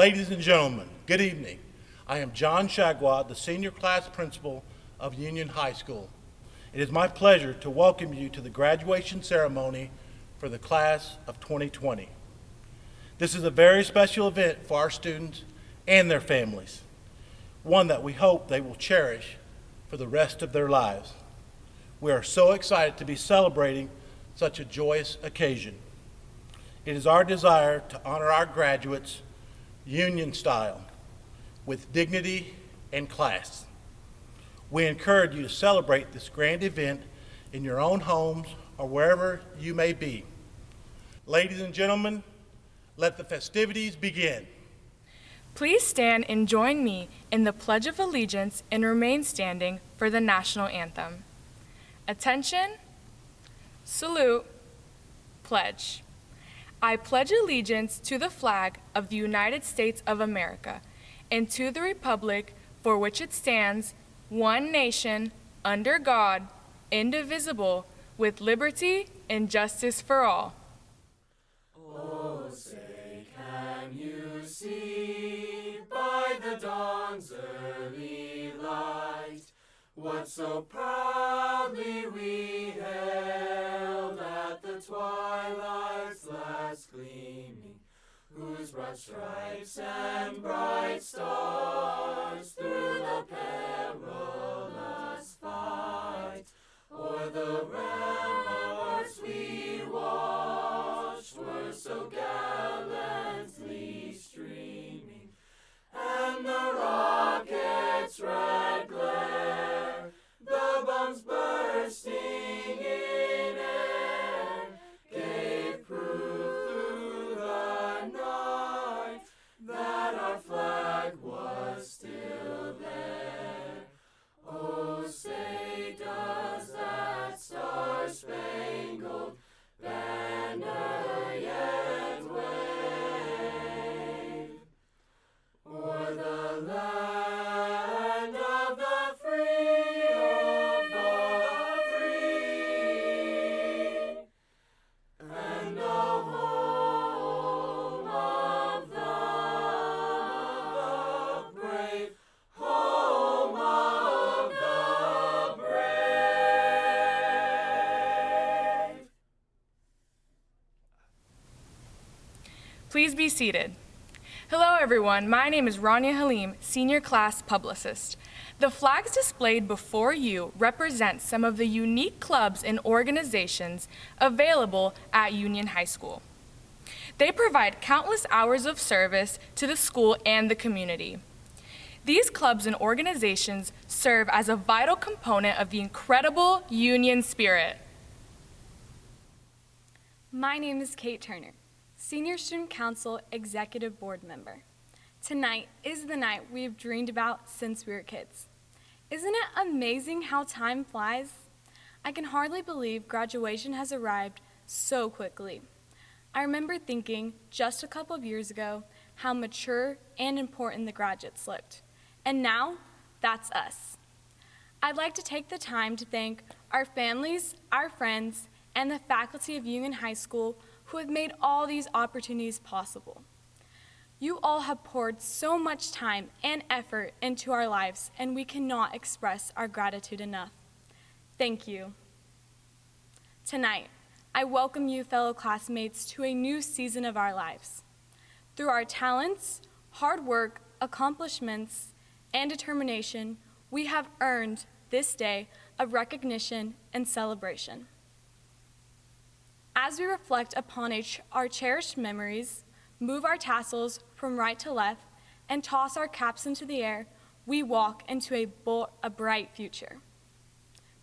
Ladies and gentlemen, good evening. I am John Shagwa, the senior class principal of Union High School. It is my pleasure to welcome you to the graduation ceremony for the class of 2020. This is a very special event for our students and their families, one that we hope they will cherish for the rest of their lives. We are so excited to be celebrating such a joyous occasion. It is our desire to honor our graduates Union style, with dignity and class. We encourage you to celebrate this grand event in your own homes or wherever you may be. Ladies and gentlemen, let the festivities begin. Please stand and join me in the Pledge of Allegiance and remain standing for the national anthem. Attention, salute, pledge. I pledge allegiance to the flag of the United States of America and to the republic for which it stands, one nation, under God, indivisible, with liberty and justice for all. Oh, say, can you see by the dawn's early light what so proudly we hailed at the twilight's last gleaming, whose broad stripes and bright stars through the perilous fight o'er the ramparts we watched were so gallantly streaming, and the rocket's red glare, the bombs bursting in air, gave proof through the night that our flag was still there. Oh, say, does that star-spangled banner yet wave o'er the land of the free, and the home of the brave, home of the brave. Please be seated. Hello everyone, my name is Rania Halim, senior class publicist. The flags displayed before you represent some of the unique clubs and organizations available at Union High School. They provide countless hours of service to the school and the community. These clubs and organizations serve as a vital component of the incredible Union spirit. My name is Kate Turner, Senior Student Council Executive Board Member. Tonight is the night we've dreamed about since we were kids. Isn't it amazing how time flies? I can hardly believe graduation has arrived so quickly. I remember thinking just a couple of years ago how mature and important the graduates looked. And now, that's us. I'd like to take the time to thank our families, our friends, and the faculty of Union High School who have made all these opportunities possible. You all have poured so much time and effort into our lives, and we cannot express our gratitude enough. Thank you. Tonight, I welcome you, fellow classmates, to a new season of our lives. Through our talents, hard work, accomplishments, and determination, we have earned this day of recognition and celebration. As we reflect upon our cherished memories, move our tassels from right to left, and toss our caps into the air, we walk into a bright future.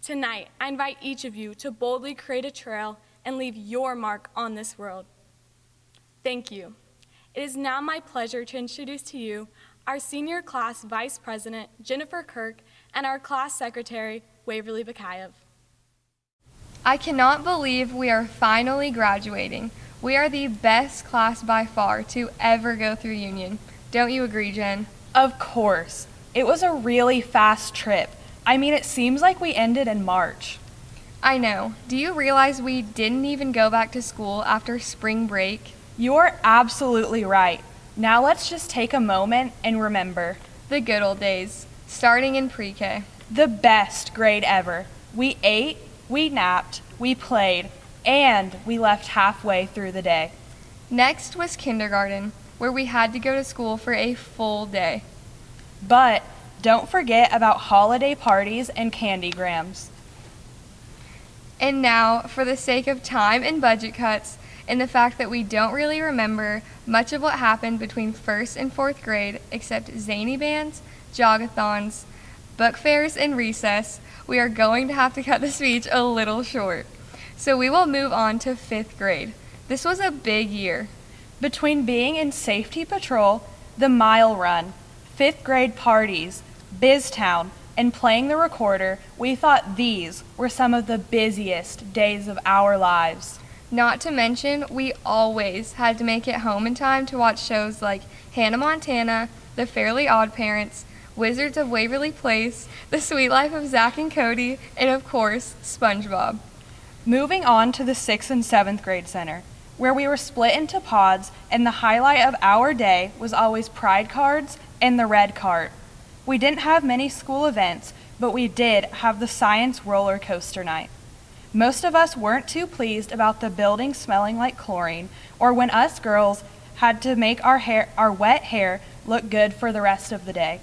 Tonight, I invite each of you to boldly create a trail and leave your mark on this world. Thank you. It is now my pleasure to introduce to you our senior class vice president, Jennifer Kirk, and our class secretary, Waverly Bakayev. I cannot believe we are finally graduating. We are the best class by far to ever go through Union. Don't you agree, Jen? Of course. It was a really fast trip. I mean, it seems like we ended in March. I know. Do you realize we didn't even go back to school after spring break? You are absolutely right. Now let's just take a moment and remember The good old days, starting in pre-K. the best grade ever. We ate, we napped, we played, and we left halfway through the day. Next was kindergarten, where we had to go to school for a full day. But don't forget about holiday parties and candygrams. And now, for the sake of time and budget cuts, and the fact that we don't really remember much of what happened between 1st and 4th grade except zany bands, jogathons, book fairs, and recess, we are going to have to cut the speech a little short. So we will move on to 5th grade. This was a big year. Between being in safety patrol, the mile run, 5th grade parties, BizTown, and playing the recorder, we thought these were some of the busiest days of our lives. Not to mention, we always had to make it home in time to watch shows like Hannah Montana, The Fairly Odd Parents, Wizards of Waverly Place, The Sweet Life of Zack and Cody, and of course, SpongeBob. Moving on to the 6th and 7th grade center, where we were split into pods, and the highlight of our day was always pride cards and the red cart. We didn't have many school events, but we did have the science roller coaster night. Most of us weren't too pleased about the building smelling like chlorine, or when us girls had to make our wet hair look good for the rest of the day.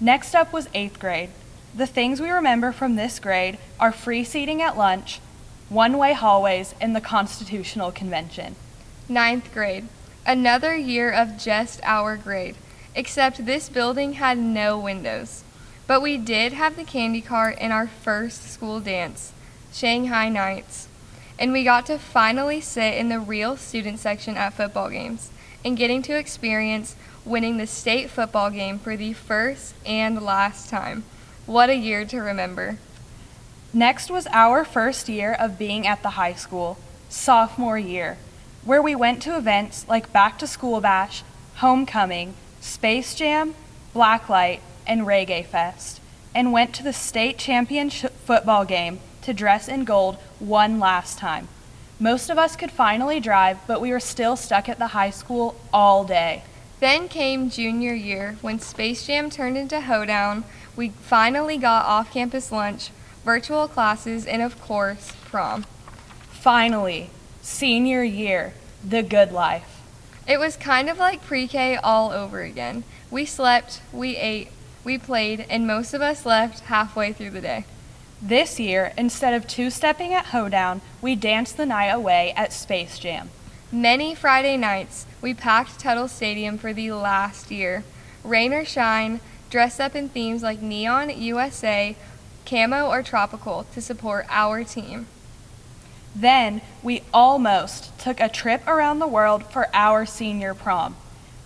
Next up was 8th grade. The things we remember from this grade are free seating at lunch, one-way hallways, and the Constitutional Convention. 9th grade. Another year of just our grade, except this building had no windows. But we did have the candy cart in our first school dance, Shanghai Nights. And we got to finally sit in the real student section at football games and getting to experience winning the state football game for the first and last time. What a year to remember. Next was our first year of being at the high school, sophomore year, where we went to events like Back to School Bash, Homecoming, Space Jam, Blacklight, and Reggae Fest, and went to the state championship football game to dress in gold one last time. Most of us could finally drive, but we were still stuck at the high school all day. Then came junior year, when Space Jam turned into Hoedown. We finally got off-campus lunch, virtual classes, and of course, prom. Finally, senior year, the good life. It was kind of like pre-K all over again. We slept, we ate, we played, and most of us left halfway through the day. This year, instead of two-stepping at Hoedown, we danced the night away at Space Jam. Many Friday nights, we packed Tuttle Stadium for the last year. Rain or shine, dressed up in themes like Neon, USA, Camo, or Tropical to support our team. Then, we almost took a trip around the world for our senior prom.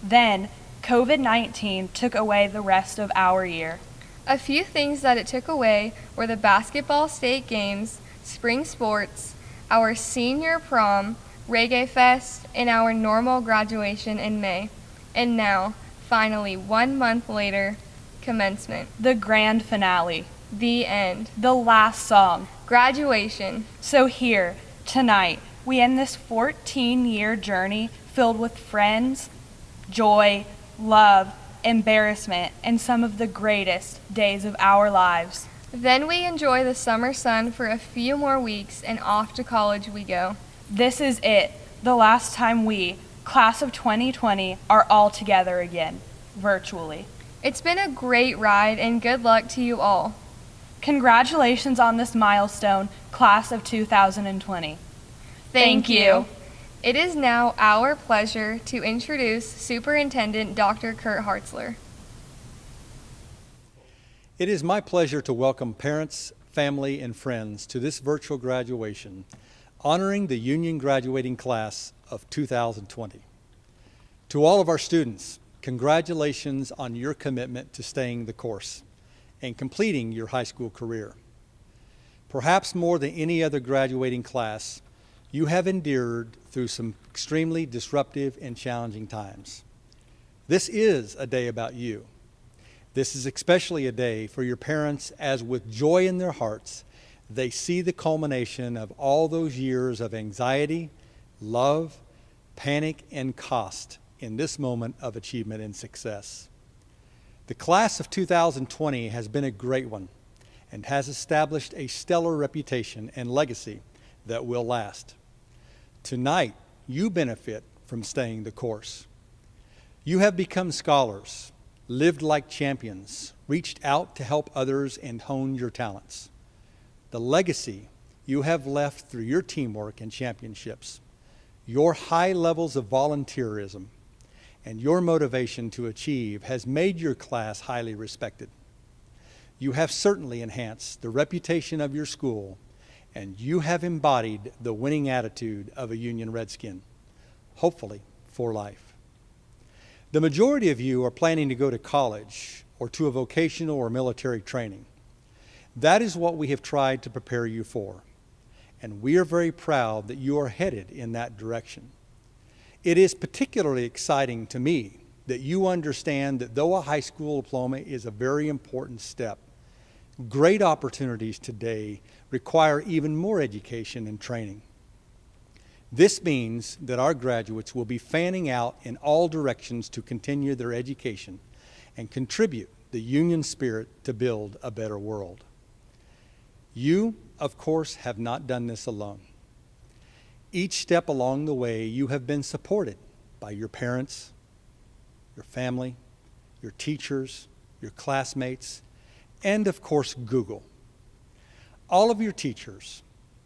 Then, COVID-19 took away the rest of our year. A few things that it took away were the basketball state games, spring sports, our senior prom, Reggae Fest, and our normal graduation in May. And now, finally, 1 month later, commencement. The grand finale. The end. The last song. Graduation. So here, tonight, we end this 14-year journey filled with friends, joy, love, embarrassment, and some of the greatest days of our lives. Then we enjoy the summer sun for a few more weeks, and off to college we go. This is it, the last time we, class of 2020, are all together again, virtually. It's been a great ride, and good luck to you all. Congratulations on this milestone, class of 2020. Thank you. It is now our pleasure to introduce Superintendent Dr. Kurt Hartzler. It is my pleasure to welcome parents, family, and friends to this virtual graduation, honoring the Union graduating class of 2020. To all of our students, congratulations on your commitment to staying the course and completing your high school career. Perhaps more than any other graduating class, you have endured through some extremely disruptive and challenging times. This is a day about you. This is especially a day for your parents as with joy in their hearts, they see the culmination of all those years of anxiety, love, panic, and cost in this moment of achievement and success. The class of 2020 has been a great one and has established a stellar reputation and legacy that will last. Tonight, you benefit from staying the course. You have become scholars, lived like champions, reached out to help others, and honed your talents. The legacy you have left through your teamwork and championships, your high levels of volunteerism, and your motivation to achieve has made your class highly respected. You have certainly enhanced the reputation of your school, and you have embodied the winning attitude of a Union Redskin, hopefully for life. The majority of you are planning to go to college or to a vocational or military training. That is what we have tried to prepare you for, and we are very proud that you are headed in that direction. It is particularly exciting to me that you understand that though a high school diploma is a very important step, great opportunities today require even more education and training. This means that our graduates will be fanning out in all directions to continue their education and contribute the Union spirit to build a better world. You, of course, have not done this alone. Each step along the way, you have been supported by your parents, your family, your teachers, your classmates, and of course, Google. All of your teachers,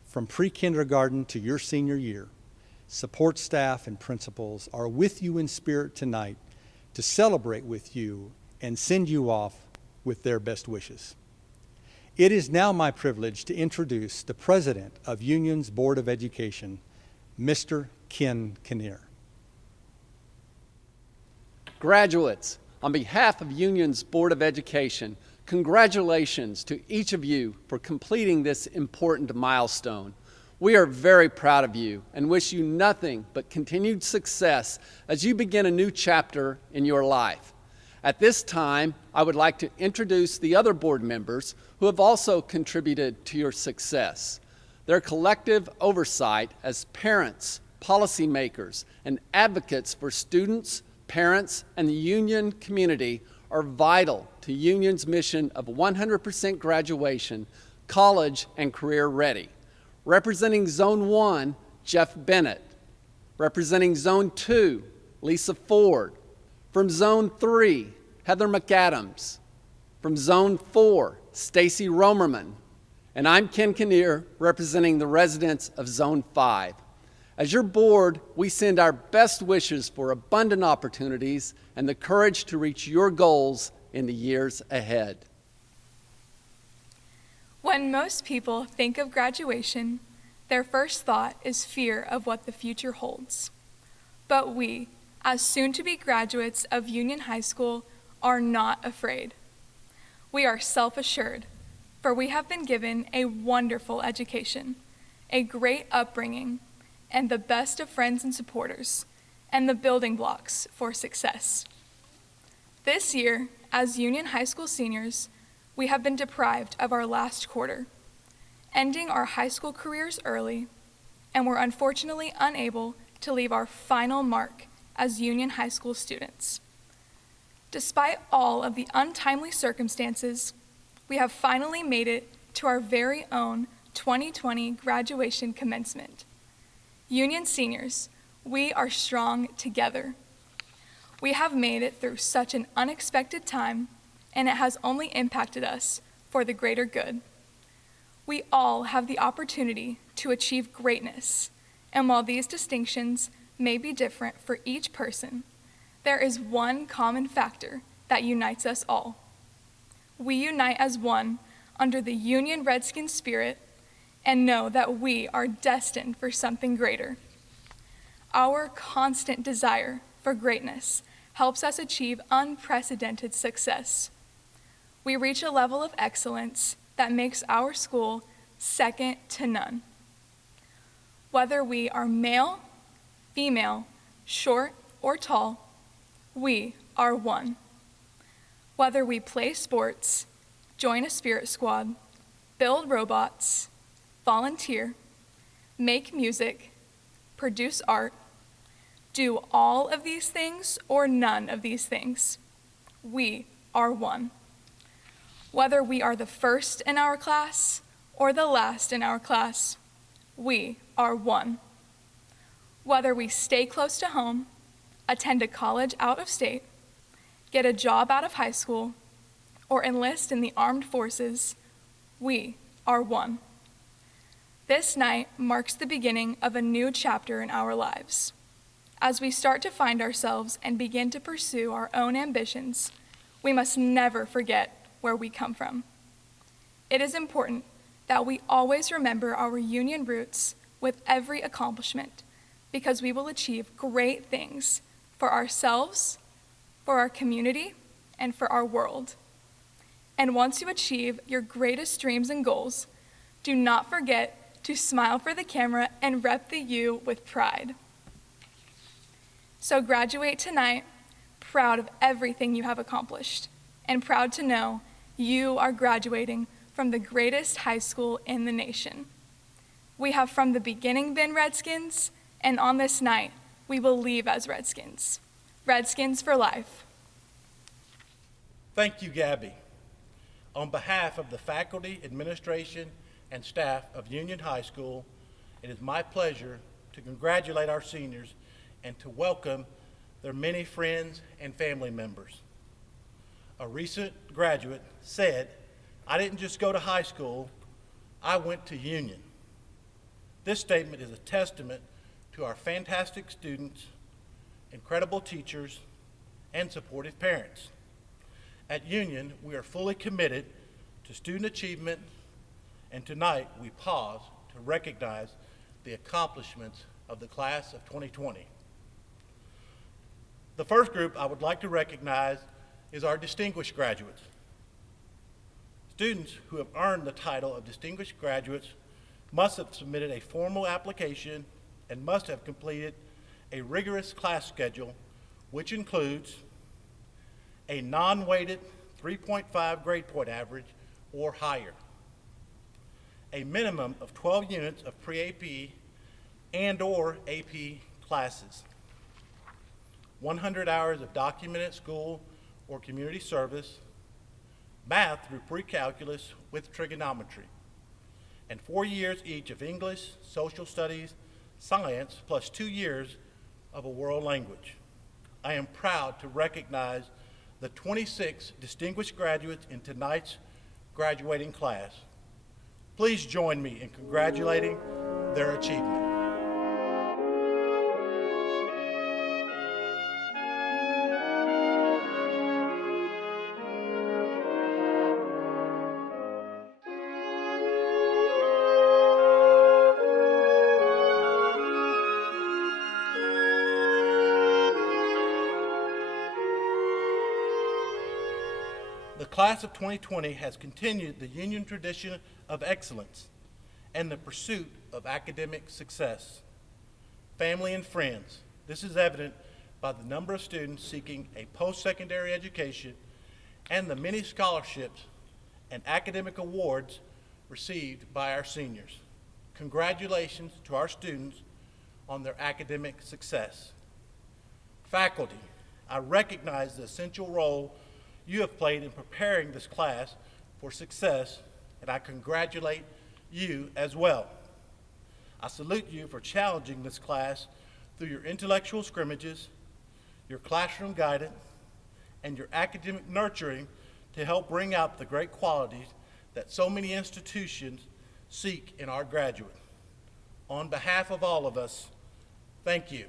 from pre-kindergarten to your senior year, support staff and principals are with you in spirit tonight to celebrate with you and send you off with their best wishes. It is now my privilege to introduce the President of Union's Board of Education, Mr. Ken Kinnear. Graduates, on behalf of Union's Board of Education, congratulations to each of you for completing this important milestone. We are very proud of you and wish you nothing but continued success as you begin a new chapter in your life. At this time, I would like to introduce the other board members who have also contributed to your success. Their collective oversight as parents, policymakers, and advocates for students, parents, and the Union community are vital to Union's mission of 100% graduation, college, and career ready. Representing Zone 1, Jeff Bennett. Representing Zone 2, Lisa Ford. From Zone 3, Heather McAdams. From Zone 4, Stacy Romerman. And I'm Ken Kinnear, representing the residents of Zone 5. As your board, we send our best wishes for abundant opportunities and the courage to reach your goals in the years ahead. When most people think of graduation, their first thought is fear of what the future holds. But we, as soon-to-be graduates of Union High School, are not afraid. We are self-assured, for we have been given a wonderful education, a great upbringing, and the best of friends and supporters, and the building blocks for success. This year, as Union High School seniors, we have been deprived of our last quarter, ending our high school careers early, and were unfortunately unable to leave our final mark as Union High School students. Despite all of the untimely circumstances, we have finally made it to our very own 2020 graduation commencement. Union seniors, we are strong together. We have made it through such an unexpected time, and it has only impacted us for the greater good. We all have the opportunity to achieve greatness, and while these distinctions may be different for each person, there is one common factor that unites us all. We unite as one under the Union Redskin spirit and know that we are destined for something greater. Our constant desire for greatness helps us achieve unprecedented success. We reach a level of excellence that makes our school second to none. Whether we are male, female, short, or tall, we are one. Whether we play sports, join a spirit squad, build robots, volunteer, make music, produce art, do all of these things or none of these things. We are one. Whether we are the first in our class or the last in our class, we are one. Whether we stay close to home, attend a college out of state, get a job out of high school, or enlist in the armed forces, we are one. This night marks the beginning of a new chapter in our lives. As we start to find ourselves and begin to pursue our own ambitions, we must never forget where we come from. It is important that we always remember our Union roots with every accomplishment, because we will achieve great things for ourselves, for our community, and for our world. And once you achieve your greatest dreams and goals, do not forget to smile for the camera and rep the U with pride. So graduate tonight, proud of everything you have accomplished, and proud to know you are graduating from the greatest high school in the nation. We have from the beginning been Redskins, and on this night, we will leave as Redskins. Redskins for life. Thank you, Gabby. On behalf of the faculty, administration, and staff of Union High School, it is my pleasure to congratulate our seniors and to welcome their many friends and family members. A recent graduate said, "I didn't just go to high school, I went to Union." This statement is a testament to our fantastic students, incredible teachers, and supportive parents. At Union, we are fully committed to student achievement, and tonight we pause to recognize the accomplishments of the class of 2020. The first group I would like to recognize is our distinguished graduates. Students who have earned the title of distinguished graduates must have submitted a formal application and must have completed a rigorous class schedule, which includes a non-weighted 3.5 grade point average or higher, a minimum of 12 units of pre-AP and/or AP classes, 100 hours of documented school or community service, math through pre-calculus with trigonometry, and 4 years each of English, social studies, science, plus 2 years of a world language. I am proud to recognize the 26 distinguished graduates in tonight's graduating class. Please join me in congratulating their achievement. The class of 2020 has continued the Union tradition of excellence and the pursuit of academic success. Family and friends, this is evident by the number of students seeking a post-secondary education and the many scholarships and academic awards received by our seniors. Congratulations to our students on their academic success. Faculty, I recognize the essential role you have played in preparing this class for success, and I congratulate you as well. I salute you for challenging this class through your intellectual scrimmages, your classroom guidance, and your academic nurturing to help bring out the great qualities that so many institutions seek in our graduate. On behalf of all of us, thank you.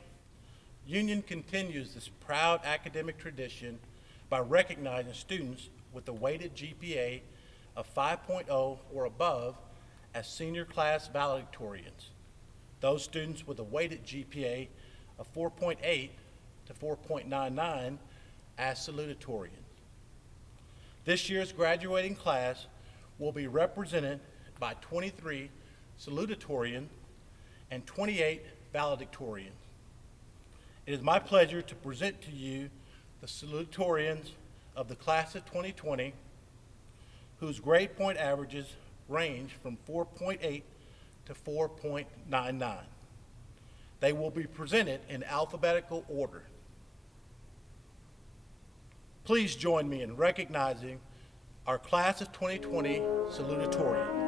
Union continues this proud academic tradition by recognizing students with a weighted GPA of 5.0 or above as senior class valedictorians. Those students with a weighted GPA of 4.8 to 4.99 as salutatorians. This year's graduating class will be represented by 23 salutatorians and 28 valedictorians. It is my pleasure to present to you the salutatorians of the class of 2020, whose grade point averages range from 4.8 to 4.99. They will be presented in alphabetical order. Please join me in recognizing our Class of 2020 salutatorian.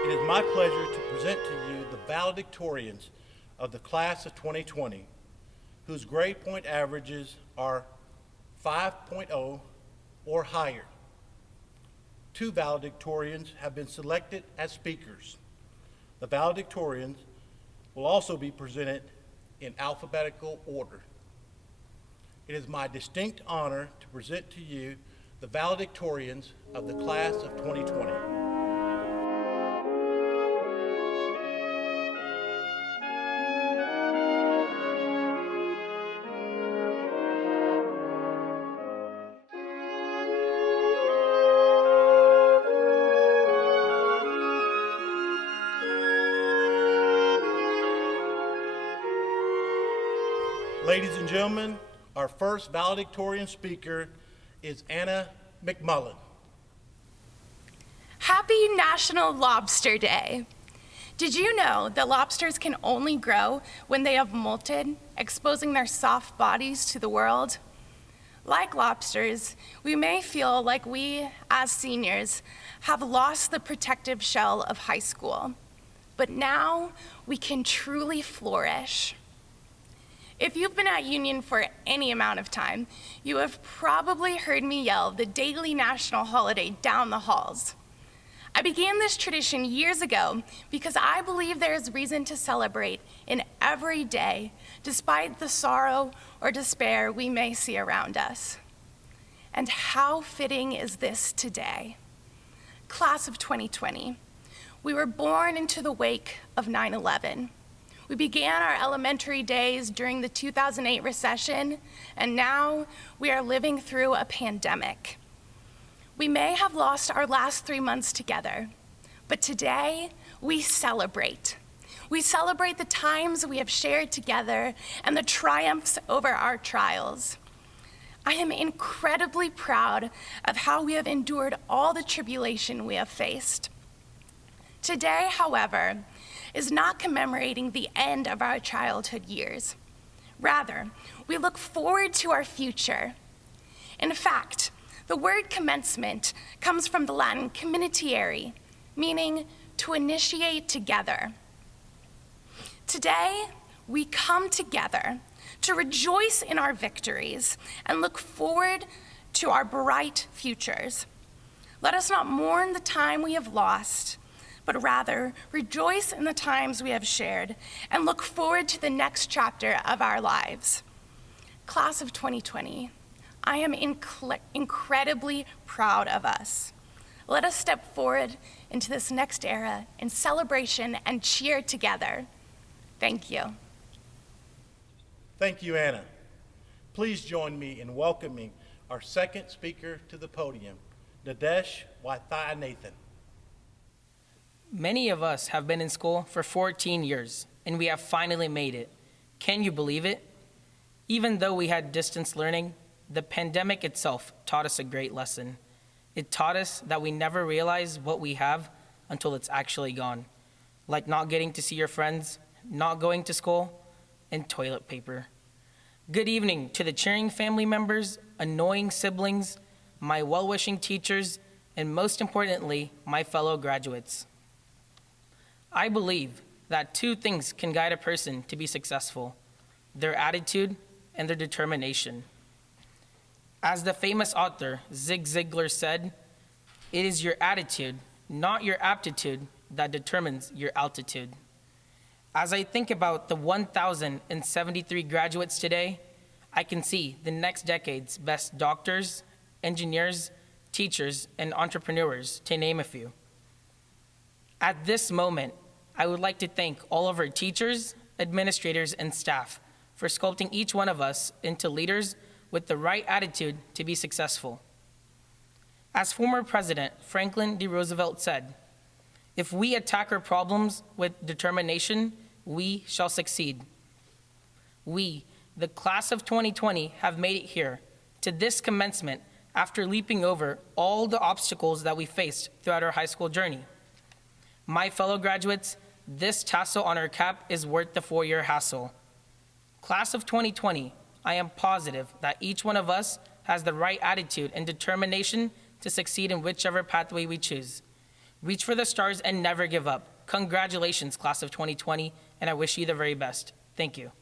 It is my pleasure to present to you the valedictorians of the Class of 2020, whose grade point averages are 5.0 or higher. 2 valedictorians have been selected as speakers. The valedictorians will also be presented in alphabetical order. It is my distinct honor to present to you the valedictorians of the Class of 2020. Ladies and gentlemen, our first valedictorian speaker is Anna McMullen. Happy National Lobster Day. Did you know that lobsters can only grow when they have molted, exposing their soft bodies to the world? Like lobsters, we may feel like we, as seniors, have lost the protective shell of high school, but now we can truly flourish. If you've been at Union for any amount of time, you have probably heard me yell the daily national holiday down the halls. I began this tradition years ago because I believe there is reason to celebrate in every day, despite the sorrow or despair we may see around us. And how fitting is this today? Class of 2020, we were born into the wake of 9/11. We began our elementary days during the 2008 recession, and now we are living through a pandemic. We may have lost our last 3 months together, but today we celebrate. We celebrate the times we have shared together and the triumphs over our trials. I am incredibly proud of how we have endured all the tribulation we have faced. Today, however, is not commemorating the end of our childhood years. Rather, we look forward to our future. In fact, the word commencement comes from the Latin comminitiare, meaning to initiate together. Today, we come together to rejoice in our victories and look forward to our bright futures. Let us not mourn the time we have lost, but rather rejoice in the times we have shared and look forward to the next chapter of our lives. Class of 2020, I am incredibly proud of us. Let us step forward into this next era in celebration and cheer together. Thank you. Thank you, Anna. Please join me in welcoming our second speaker to the podium, Nadesh Nathan. Many of us have been in school for 14 years, and we have finally made it. Can you believe it? Even though we had distance learning, the pandemic itself taught us a great lesson. It taught us that we never realize what we have until it's actually gone, like not getting to see your friends, not going to school, and toilet paper. Good evening to the cheering family members, annoying siblings, my well-wishing teachers, and most importantly, my fellow graduates. I believe that 2 things can guide a person to be successful: their attitude and their determination. As the famous author Zig Ziglar said, it is your attitude, not your aptitude, that determines your altitude. As I think about the 1,073 graduates today, I can see the next decade's best doctors, engineers, teachers, and entrepreneurs, to name a few. At this moment, I would like to thank all of our teachers, administrators, and staff for sculpting each one of us into leaders with the right attitude to be successful. As former President Franklin D. Roosevelt said, "If we attack our problems with determination, we shall succeed." We, the class of 2020, have made it here to this commencement after leaping over all the obstacles that we faced throughout our high school journey. My fellow graduates, this tassel on our cap is worth the 4-year hassle. Class of 2020, I am positive that each one of us has the right attitude and determination to succeed in whichever pathway we choose. Reach for the stars and never give up. Congratulations, class of 2020, and I wish you the very best. Thank you.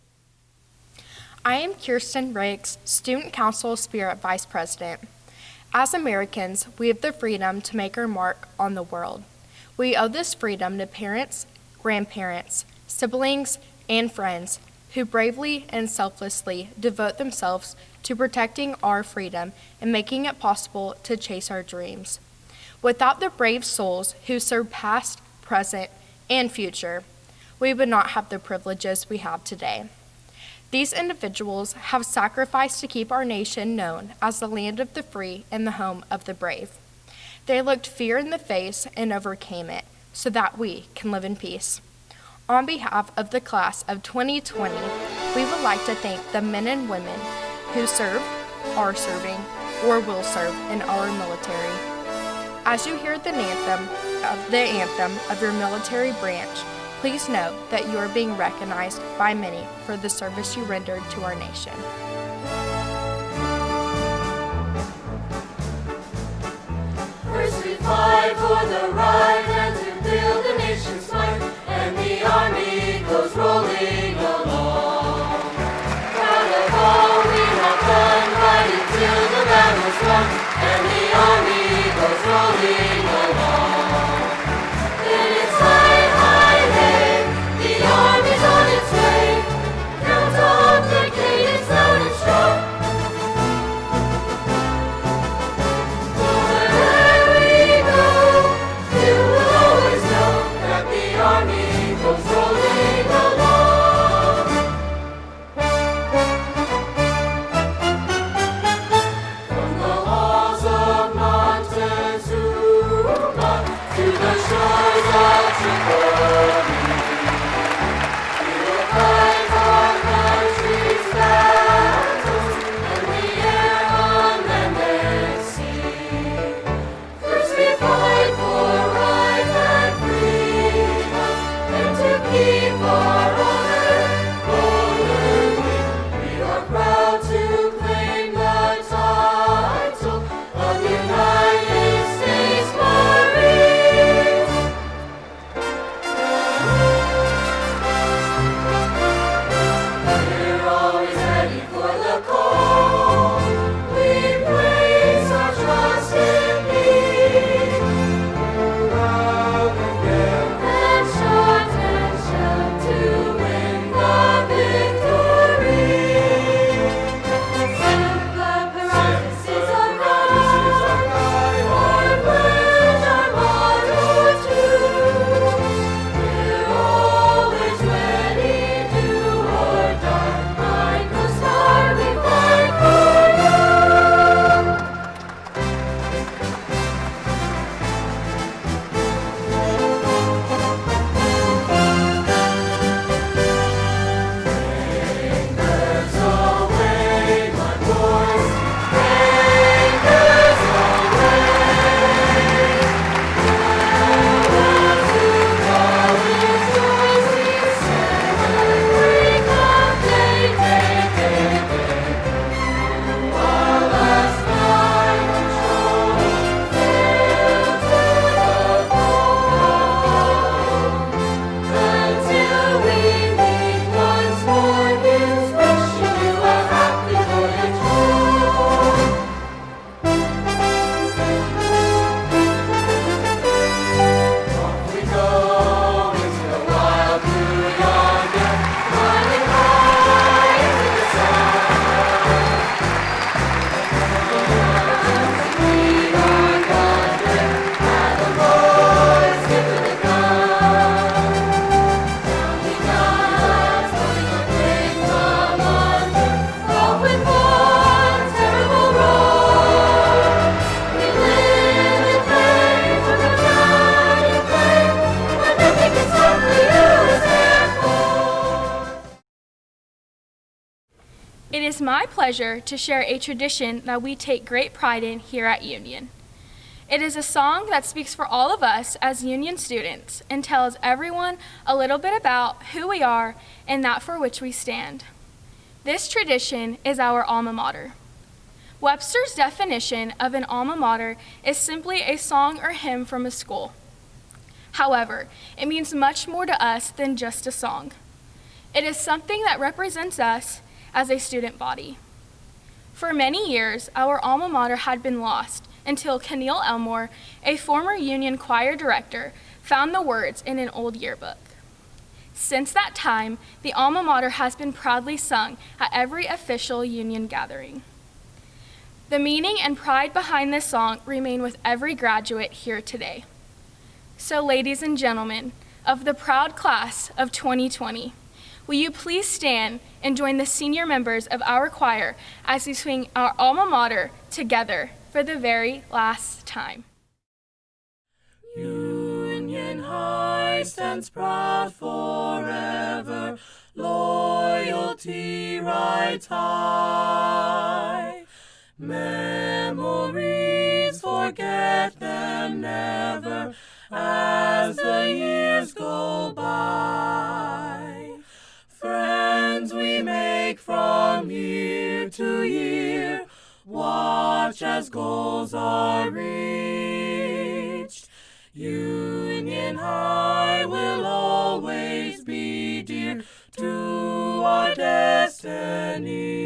I am Kirsten Riggs, Student Council Spirit Vice President. As Americans, we have the freedom to make our mark on the world. We owe this freedom to parents, grandparents, siblings, and friends who bravely and selflessly devote themselves to protecting our freedom and making it possible to chase our dreams. Without the brave souls who serve past, present, and future, we would not have the privileges we have today. These individuals have sacrificed to keep our nation known as the land of the free and the home of the brave. They looked fear in the face and overcame it so that we can live in peace. On behalf of the class of 2020, we would like to thank the men and women who served, are serving, or will serve in our military. As you hear the anthem of your military branch, please know that you are being recognized by many for the service you rendered to our nation. First we fight for the right and to build the nation's might, and the army goes rolling along. Proud of all we have done, fighting till the battle's won, and the army goes rolling along. Then it's high, high, hey, the army's on its way. Count off the cadence loud and strong. Wherever we go, you will always know that the army goes rolling along. From the halls of Montezuma to the shores of Tripoli, we will fight our country's battles in the air, on land and sea. First we fight for right and freedom, and to keep our honor honorably. We are proud to claim the title of United States Marines. We're always ready for the call. We place our trust in Thee. Around again, and shot to win the victory. Semper Paratus is our guide, our pledge, our motto too. We're always ready, do or die. Like a star, we fight for you. Anchors away, my boys. Anchors away. Farewell to college joys we celebrate the day, day, day, day. Our last night of show, sail to the fold. Until we meet once more, here's wishing you a happy voyage home. Off we go into the wild blue yonder, flying high into the sun. Lead our thunder, have the boys skip to the gun. Counting guns, holding a great commander, off with one terrible roar. We live It is my pleasure to share a tradition that we take great pride in here at Union. It is a song that speaks for all of us as Union students and tells everyone a little bit about who we are and that for which we stand. This tradition is our alma mater. Webster's definition of an alma mater is simply a song or hymn from a school. However, it means much more to us than just a song. It is something that represents us as a student body. For many years, our alma mater had been lost until Keneal Elmore, a former Union choir director, found the words in an old yearbook. Since that time, the alma mater has been proudly sung at every official Union gathering. The meaning and pride behind this song remain with every graduate here today. So, ladies and gentlemen, of the proud class of 2020, will you please stand and join the senior members of our choir as we sing our alma mater together for the very last time. Union High stands proud forever, loyalty rides high. Memories, forget them never, as the years go by. Friends we make from year to year, watch as goals are reached. Union High will always be dear to our destiny.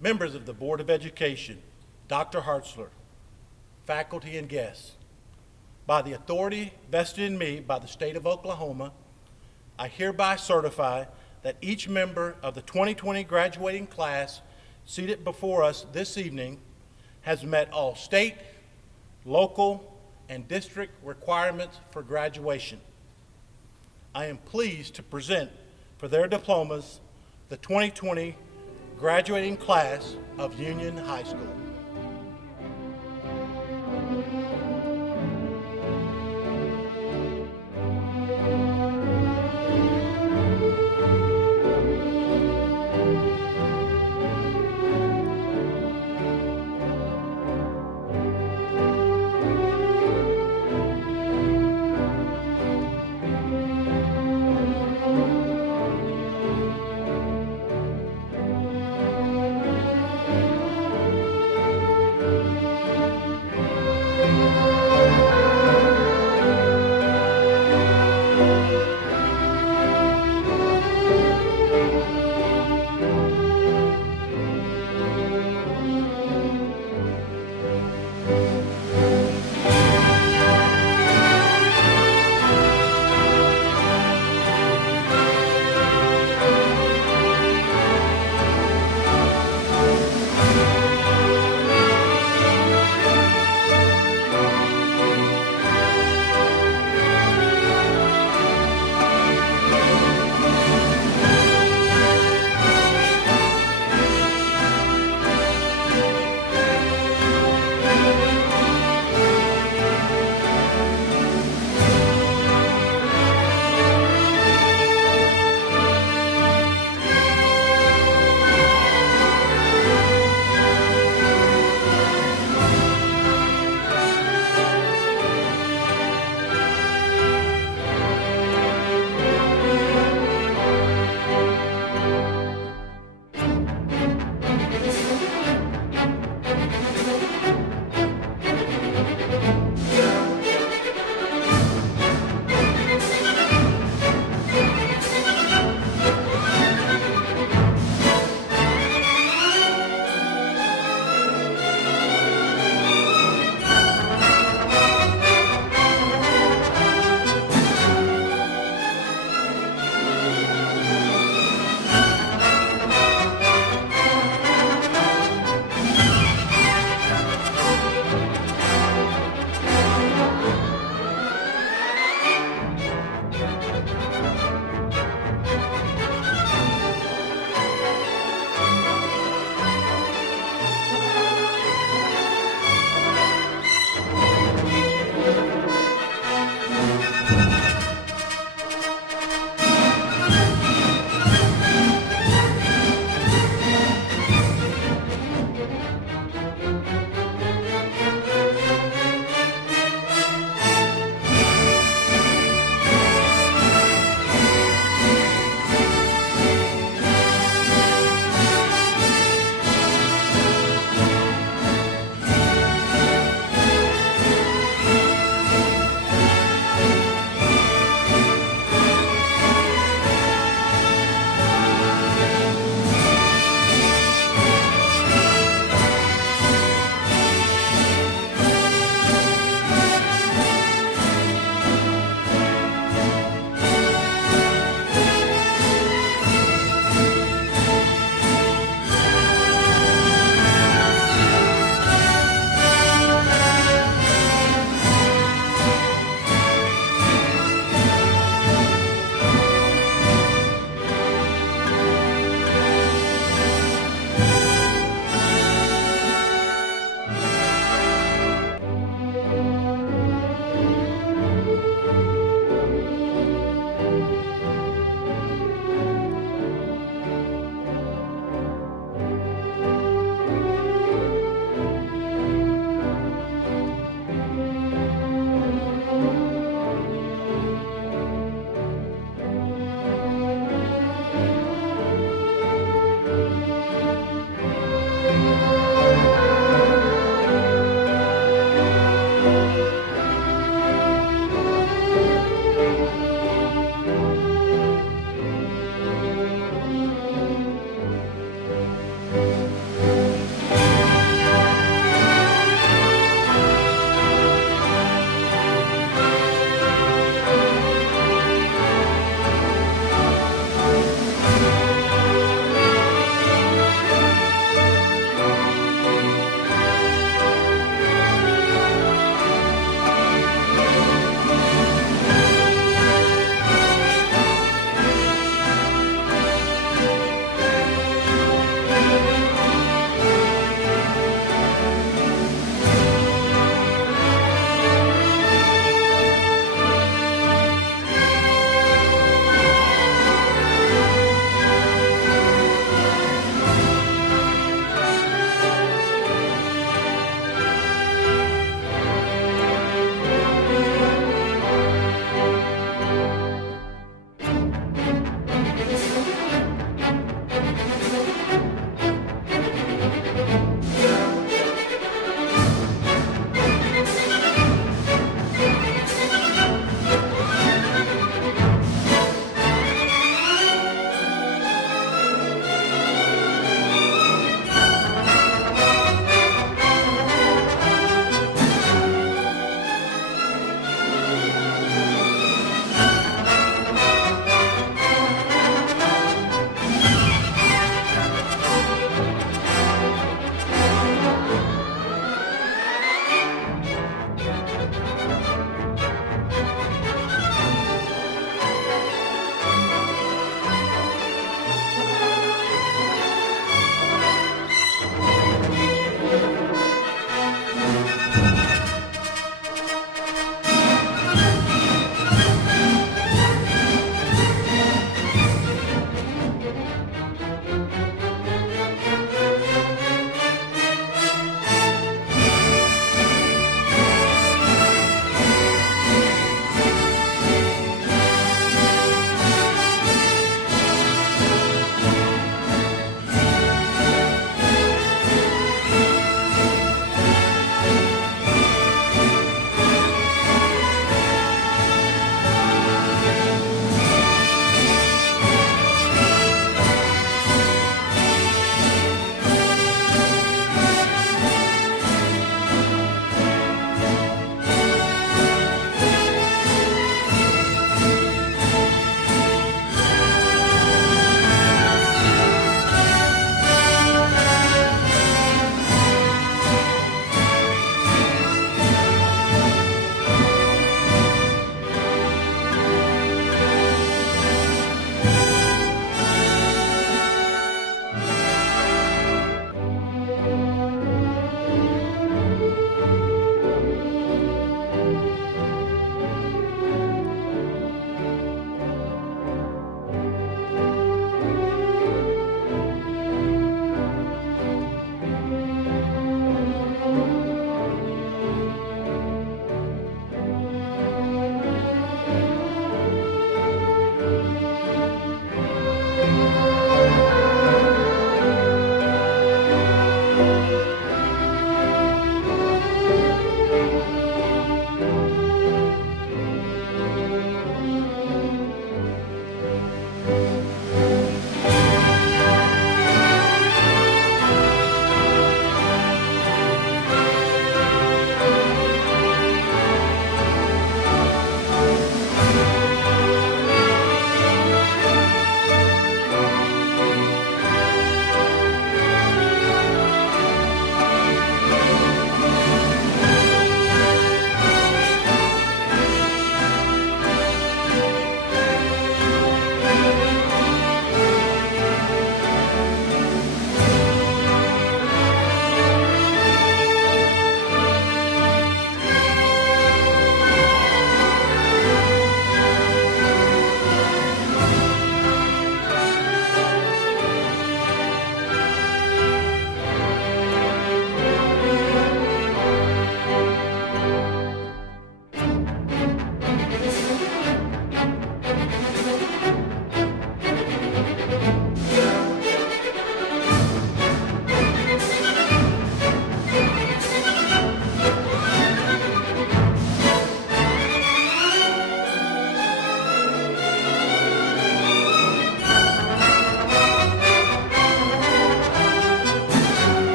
Members of the Board of Education, Dr. Hartzler, faculty and guests, by the authority vested in me by the state of Oklahoma, I hereby certify that each member of the 2020 graduating class seated before us this evening has met all state, local, and district requirements for graduation. I am pleased to present for their diplomas the 2020 graduating class of Union High School.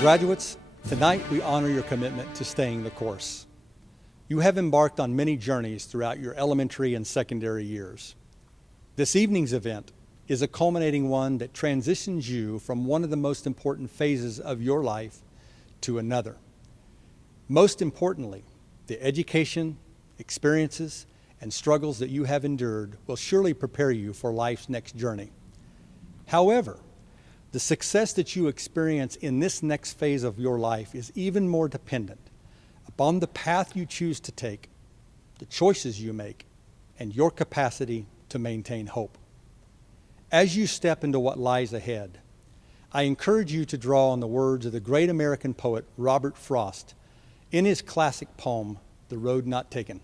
Graduates, tonight we honor your commitment to staying the course. You have embarked on many journeys throughout your elementary and secondary years. This evening's event is a culminating one that transitions you from one of the most important phases of your life to another. Most importantly, the education, experiences, and struggles that you have endured will surely prepare you for life's next journey. However, the success that you experience in this next phase of your life is even more dependent upon the path you choose to take, the choices you make, and your capacity to maintain hope. As you step into what lies ahead, I encourage you to draw on the words of the great American poet Robert Frost in his classic poem, The Road Not Taken.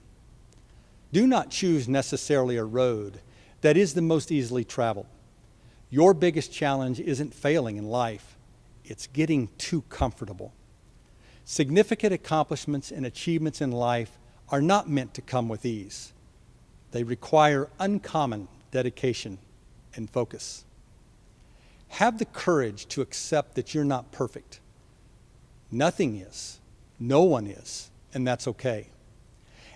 Do not choose necessarily a road that is the most easily traveled. Your biggest challenge isn't failing in life, it's getting too comfortable. Significant accomplishments and achievements in life are not meant to come with ease. They require uncommon dedication and focus. Have the courage to accept that you're not perfect. Nothing is, no one is, and that's okay.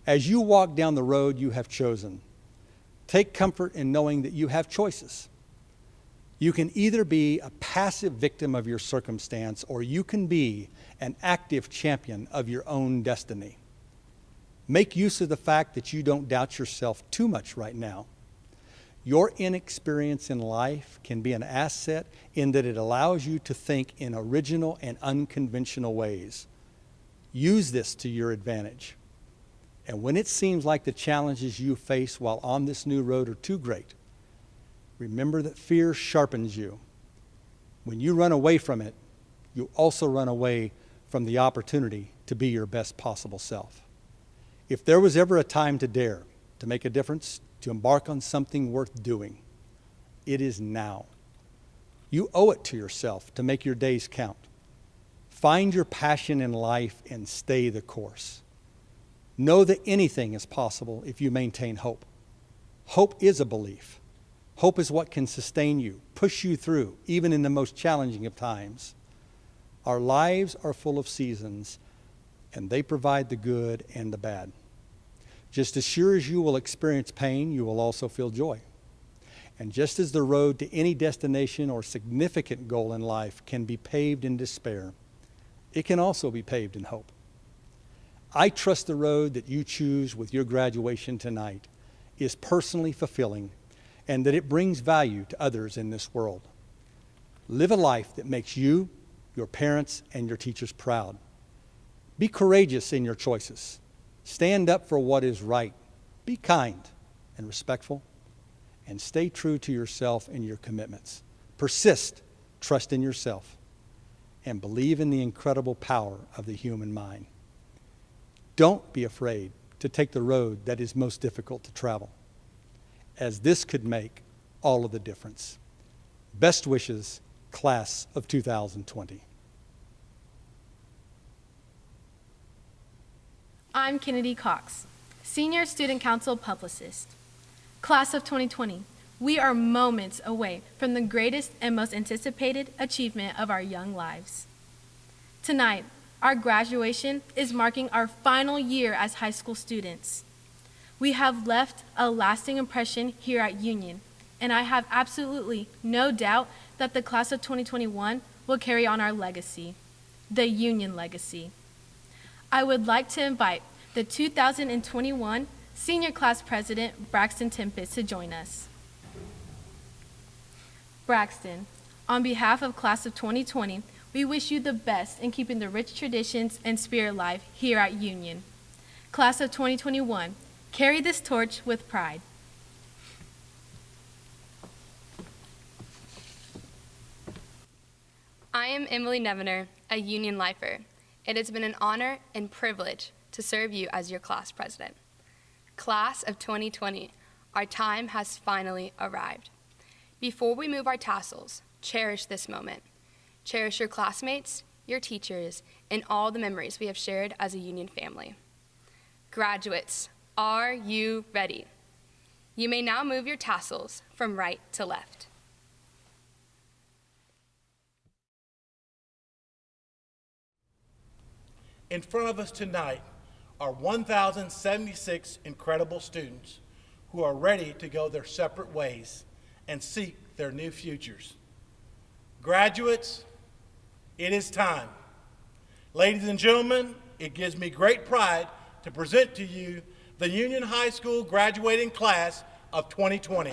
As you walk down the road you have chosen, take comfort in knowing that you have choices. You can either be a passive victim of your circumstance, or you can be an active champion of your own destiny. Make use of the fact that you don't doubt yourself too much right now. Your inexperience in life can be an asset in that it allows you to think in original and unconventional ways. Use this to your advantage. And when it seems like the challenges you face while on this new road are too great, remember that fear sharpens you. When you run away from it, you also run away from the opportunity to be your best possible self. If there was ever a time to dare, to make a difference, to embark on something worth doing, it is now. You owe it to yourself to make your days count. Find your passion in life and stay the course. Know that anything is possible if you maintain hope. Hope is a belief. Hope is what can sustain you, push you through, even in the most challenging of times. Our lives are full of seasons, and they provide the good and the bad. Just as sure as you will experience pain, you will also feel joy. And just as the road to any destination or significant goal in life can be paved in despair, it can also be paved in hope. I trust the road that you choose with your graduation tonight is personally fulfilling, and that it brings value to others in this world. Live a life that makes you, your parents, and your teachers proud. Be courageous in your choices. Stand up for what is right. Be kind and respectful, and stay true to yourself and your commitments. Persist, trust in yourself, and believe in the incredible power of the human mind. Don't be afraid to take the road that is most difficult to travel, as this could make all of the difference. Best wishes, class of 2020. I'm Kennedy Cox, Senior Student Council Publicist. Class of 2020, we are moments away from the greatest and most anticipated achievement of our young lives. Tonight, our graduation is marking our final year as high school students. We have left a lasting impression here at Union, and I have absolutely no doubt that the class of 2021 will carry on our legacy, the Union legacy. I would like to invite the 2021 Senior Class President, Braxton Tempest, to join us. Braxton, on behalf of Class of 2020, we wish you the best in keeping the rich traditions and spirit alive here at Union. Class of 2021, carry this torch with pride. I am Emily Nevener, a Union lifer. It has been an honor and privilege to serve you as your class president. Class of 2020, our time has finally arrived. Before we move our tassels, cherish this moment. Cherish your classmates, your teachers, and all the memories we have shared as a Union family. Graduates, are you ready? You may now move your tassels from right to left. In front of us tonight are 1,076 incredible students who are ready to go their separate ways and seek their new futures. Graduates, it is time. Ladies and gentlemen, it gives me great pride to present to you the Union High School graduating class of 2020.